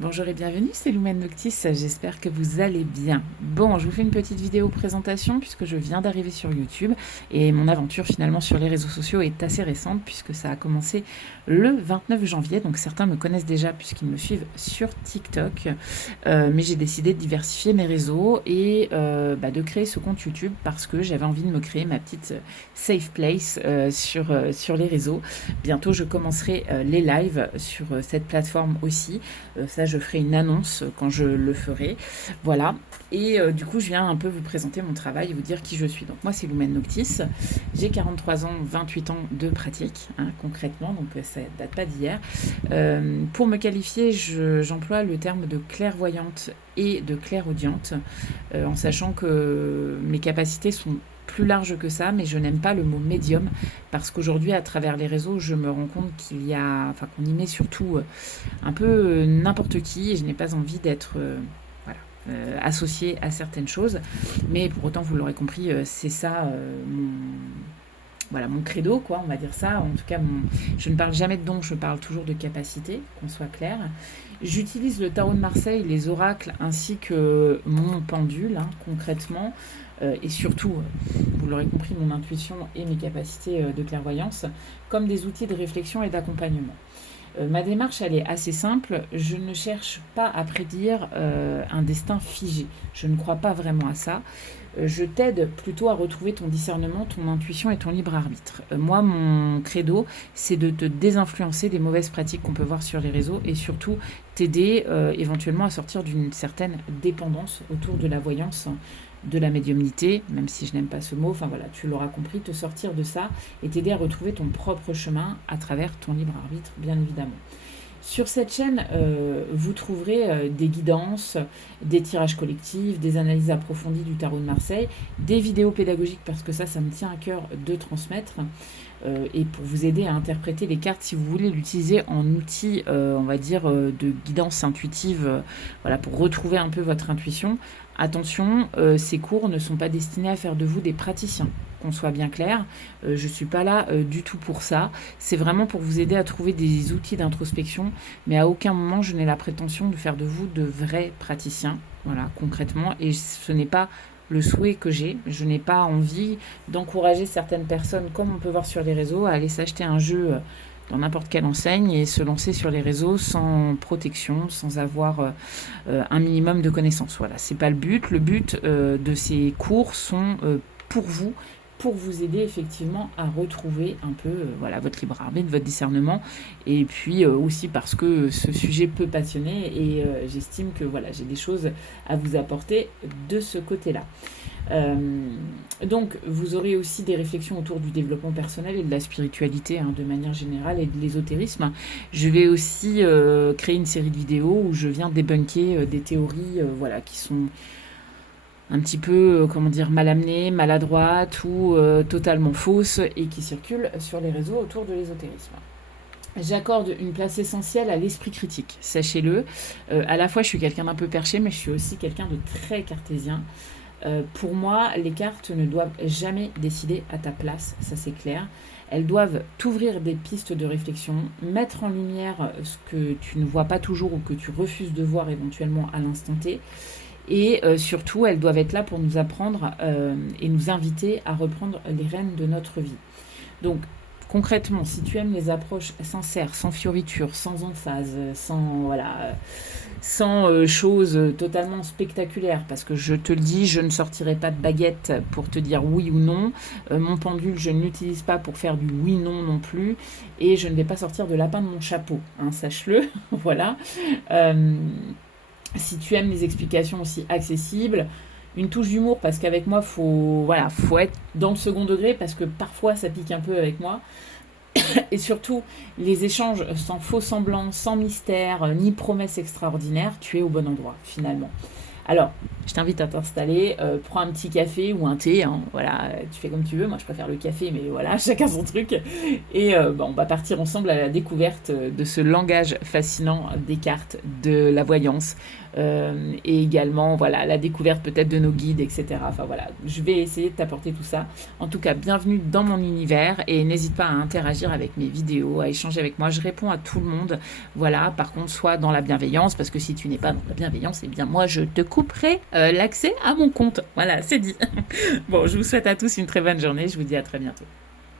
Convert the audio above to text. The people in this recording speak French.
Bonjour et bienvenue, c'est Lumen Noctis, j'espère que vous allez bien. Bon, je vous fais une petite vidéo présentation puisque je viens d'arriver sur YouTube et mon aventure finalement sur les réseaux sociaux est assez récente puisque ça a commencé le 29 janvier, donc certains me connaissent déjà puisqu'ils me suivent sur TikTok, mais j'ai décidé de diversifier mes réseaux et de créer ce compte YouTube parce que j'avais envie de me créer ma petite safe place sur les réseaux. Bientôt je commencerai les lives sur cette plateforme aussi. Ça, je ferai une annonce quand je le ferai. Voilà. Et du coup, je viens un peu vous présenter mon travail et vous dire qui je suis. Donc, moi, c'est Lumen Noctis. J'ai 43 ans, 28 ans de pratique, concrètement. Donc, ça date pas d'hier. Pour me qualifier, j'emploie le terme de clairvoyante et de clairaudiente, en sachant que mes capacités sont plus large que ça, mais je n'aime pas le mot médium parce qu'aujourd'hui, à travers les réseaux, je me rends compte qu'on y met surtout un peu n'importe qui et je n'ai pas envie d'être associée à certaines choses. Mais pour autant, vous l'aurez compris, c'est ça mon credo, quoi, on va dire ça. En tout cas, je ne parle jamais de dons, je parle toujours de capacité, qu'on soit clair. J'utilise le tarot de Marseille, les oracles, ainsi que mon pendule, concrètement, et surtout, vous l'aurez compris, mon intuition et mes capacités de clairvoyance, comme des outils de réflexion et d'accompagnement. Ma démarche, elle est assez simple. Je ne cherche pas à prédire un destin figé. Je ne crois pas vraiment à ça. Je t'aide plutôt à retrouver ton discernement, ton intuition et ton libre arbitre. Moi, mon credo, c'est de te désinfluencer des mauvaises pratiques qu'on peut voir sur les réseaux et surtout t'aider éventuellement à sortir d'une certaine dépendance autour de la voyance, de la médiumnité, même si je n'aime pas ce mot, enfin voilà, tu l'auras compris, te sortir de ça et t'aider à retrouver ton propre chemin à travers ton libre arbitre, bien évidemment. Sur cette chaîne, vous trouverez des guidances, des tirages collectifs, des analyses approfondies du tarot de Marseille, des vidéos pédagogiques parce que ça me tient à cœur de transmettre et pour vous aider à interpréter les cartes si vous voulez l'utiliser en outil, on va dire, de guidance intuitive, voilà, pour retrouver un peu votre intuition. Attention, ces cours ne sont pas destinés à faire de vous des praticiens, qu'on soit bien clair. Je ne suis pas là du tout pour ça. C'est vraiment pour vous aider à trouver des outils d'introspection, mais à aucun moment je n'ai la prétention de faire de vous de vrais praticiens, voilà, concrètement, et ce n'est pas le souhait que j'ai. Je n'ai pas envie d'encourager certaines personnes, comme on peut voir sur les réseaux, à aller s'acheter un jeu dans n'importe quelle enseigne et se lancer sur les réseaux sans protection, sans avoir un minimum de connaissances. Voilà, c'est pas le but. Le but de ces cours sont pour vous aider effectivement à retrouver un peu votre libre arbitre, votre discernement, et puis aussi parce que ce sujet peut passionner et j'estime que voilà, j'ai des choses à vous apporter de ce côté-là. Donc vous aurez aussi des réflexions autour du développement personnel et de la spiritualité de manière générale et de l'ésotérisme. Je vais aussi créer une série de vidéos où je viens débunker des théories qui sont un petit peu, mal amenées, maladroites ou totalement fausses et qui circulent sur les réseaux autour de l'ésotérisme. J'accorde une place essentielle à l'esprit critique, sachez-le. À la fois, je suis quelqu'un d'un peu perché, mais je suis aussi quelqu'un de très cartésien. Pour moi, les cartes ne doivent jamais décider à ta place, ça c'est clair. Elles doivent t'ouvrir des pistes de réflexion, mettre en lumière ce que tu ne vois pas toujours ou que tu refuses de voir éventuellement à l'instant T. Et surtout, elles doivent être là pour nous apprendre et nous inviter à reprendre les rênes de notre vie. Donc, concrètement, si tu aimes les approches sincères, sans fioritures, sans emphase, sans choses totalement spectaculaires, parce que je te le dis, je ne sortirai pas de baguette pour te dire oui ou non. Mon pendule, je ne l'utilise pas pour faire du oui-non non plus, et je ne vais pas sortir de lapin de mon chapeau, sache-le, voilà. Si tu aimes les explications aussi accessibles, une touche d'humour parce qu'avec moi faut être dans le second degré parce que parfois ça pique un peu avec moi et surtout les échanges sans faux semblants, sans mystère ni promesses extraordinaires, tu es au bon endroit finalement. Alors Je t'invite à t'installer, prends un petit café ou un thé, hein, voilà, tu fais comme tu veux. Moi, je préfère le café, mais voilà, chacun son truc. Et on va partir ensemble à la découverte de ce langage fascinant des cartes, de la voyance, et également, voilà, la découverte peut-être de nos guides, etc. Enfin voilà, je vais essayer de t'apporter tout ça. En tout cas, bienvenue dans mon univers et n'hésite pas à interagir avec mes vidéos, à échanger avec moi. Je réponds à tout le monde. Voilà, par contre, sois dans la bienveillance, parce que si tu n'es pas dans la bienveillance, eh bien moi, je te couperai l'accès à mon compte. Voilà, c'est dit. Bon, je vous souhaite à tous une très bonne journée. Je vous dis à très bientôt.